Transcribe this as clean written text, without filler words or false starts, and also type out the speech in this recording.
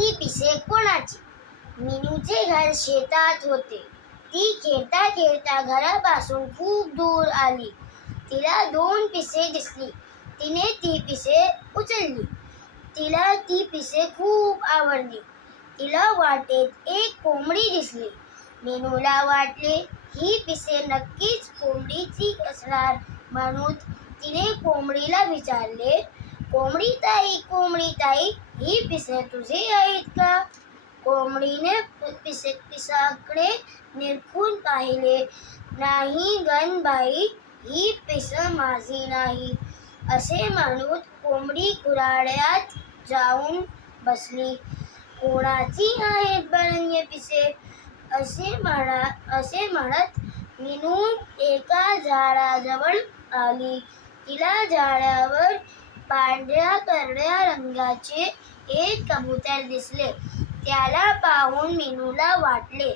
ही पिसे कोणाची? मीनूचे घर शेतात होते. ती खेळता खेळता घरापासून खूप दूर आली. तिला 2 पिसे दिसली. तिने ती पिसे उचलली. तिला ती पिसे खूप आवडली. तिला वाटेत एक कोंबडी दिसली. मीनूला वाटले ही पिसे नक्कीच कोंबडीची असणार म्हणून तिने कोंबडीला विचारले, कोंबडी ताई, ही पिसे तुझी आहेत का? कोंबडीने पिसाकडे निरखून पाहिले. नाही गणबाई, ही पिस माझी नाही, असे म्हणून कोंबडी कुऱ्हाड्यात जाऊन बसली. कोणाची आहेत बरं ही पिसे? असे म्हणत मीनू एका झाडाजवळ आली. तिला झाडावर पांढऱ्या करड्या रंगाचे एक कबूतर दिसले. त्याला पाहून मीनूला वाटले